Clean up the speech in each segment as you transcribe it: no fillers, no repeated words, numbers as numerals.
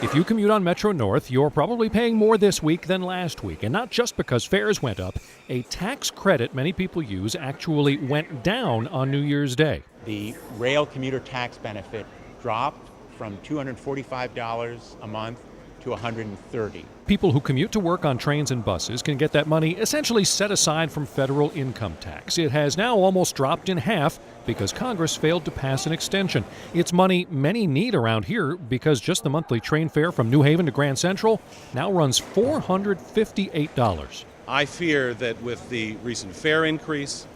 If you commute on Metro North, you're probably paying more this week than last week. And not just because fares went up. A tax credit many people use actually went down on New Year's Day. The rail commuter tax benefit dropped from $245 a month to $130. People who commute to work on trains and buses can get that money essentially set aside from federal income tax. It has now almost dropped in half because Congress failed to pass an extension. It's money many need around here because just the monthly train fare from New Haven to Grand Central now runs $458. I fear that with the recent fare increase,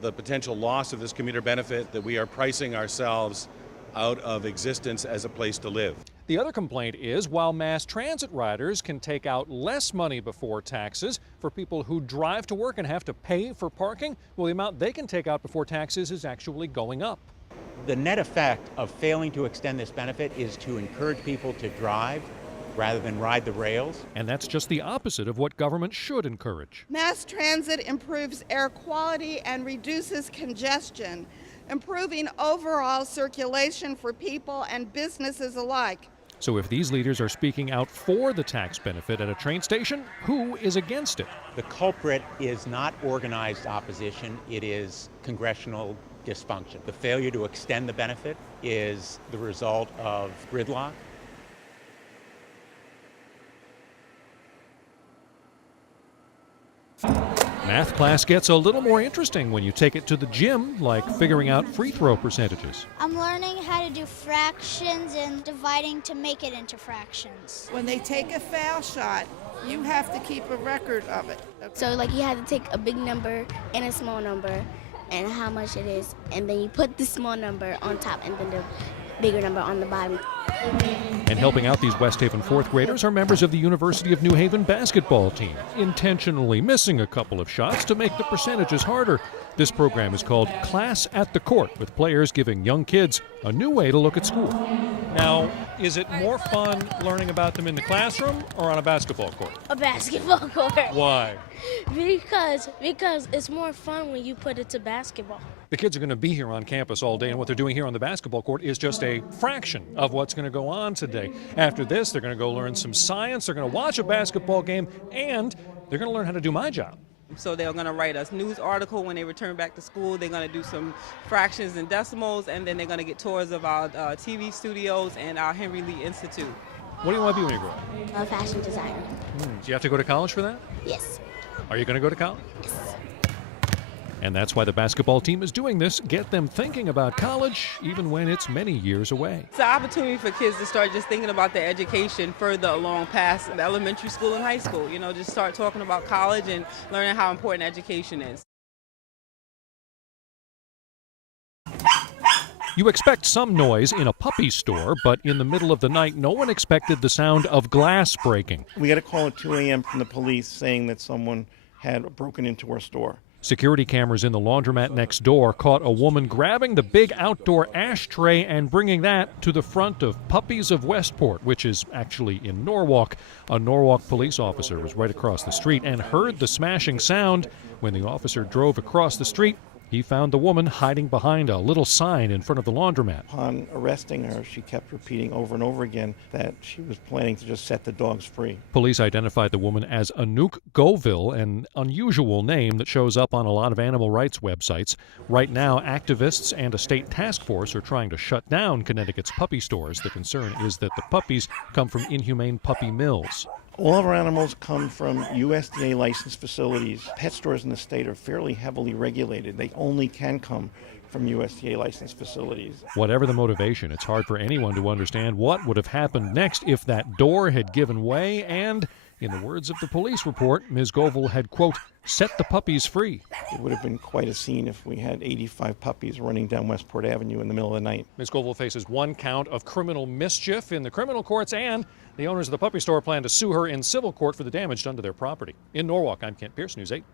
the potential loss of this commuter benefit, that we are pricing ourselves out of existence as a place to live. The other complaint is while mass transit riders can take out less money before taxes, for people who drive to work and have to pay for parking, well, the amount they can take out before taxes is actually going up. The net effect of failing to extend this benefit is to encourage people to drive rather than ride the rails. And that's just the opposite of what government should encourage. Mass transit improves air quality and reduces congestion, improving overall circulation for people and businesses alike. So if these leaders are speaking out for the tax benefit at a train station, who is against it? The culprit is not organized opposition, it is congressional dysfunction. The failure to extend the benefit is the result of gridlock. Math class gets a little more interesting when you take it to the gym, like figuring out free throw percentages. I'm learning how to do fractions and dividing to make it into fractions. When they take a foul shot, you have to keep a record of it. So like you have to take a big number and a small number and how much it is, and then you put the small number on top and then the bigger number on the bottom. And helping out these West Haven fourth graders are members of the University of New Haven basketball team, intentionally missing a couple of shots to make the percentages harder. This program is called Class at the Court, with players giving young kids a new way to look at school. Now, is it more fun learning about them in the classroom or on a basketball court? A basketball court. Why? Because it's more fun when you put it to basketball. The kids are going to be here on campus all day, and what they're doing here on the basketball court is just a fraction of what's going to go on today. After this, they're going to go learn some science, they're going to watch a basketball game, and they're going to learn how to do my job. So they're going to write a news article when they return back to school. They're going to do some fractions and decimals, and then they're going to get tours of our TV studios and our Henry Lee Institute. What do you want to be when you grow up? A fashion designer. Do you have to go to college for that? Yes. Are you going to go to college? Yes. And that's why the basketball team is doing this, get them thinking about college, even when it's many years away. It's an opportunity for kids to start just thinking about their education further along past elementary school and high school. You know, just start talking about college and learning how important education is. You expect some noise in a puppy store, but in the middle of the night, no one expected the sound of glass breaking. We got a call at 2 a.m. from the police saying that someone had broken into our store. Security cameras in the laundromat next door caught a woman grabbing the big outdoor ashtray and bringing that to the front of Puppies of Westport, which is actually in Norwalk. A Norwalk police officer was right across the street and heard the smashing sound. When the officer drove across the street, he found the woman hiding behind a little sign in front of the laundromat. Upon arresting her, she kept repeating over and over again that she was planning to just set the dogs free. Police identified the woman as Anouk Goville, an unusual name that shows up on a lot of animal rights websites. Right now, activists and a state task force are trying to shut down Connecticut's puppy stores. The concern is that the puppies come from inhumane puppy mills. All of our animals come from USDA licensed facilities. Pet stores in the state are fairly heavily regulated. They only can come from USDA licensed facilities. Whatever the motivation, it's hard for anyone to understand what would have happened next if that door had given way and, in the words of the police report, Ms. Goville had, quote, set the puppies free. It would have been quite a scene if we had 85 puppies running down Westport Avenue in the middle of the night. Ms. Goville faces one count of criminal mischief in the criminal courts, and the owners of the puppy store plan to sue her in civil court for the damage done to their property. In Norwalk, I'm Kent Pierce, News 8.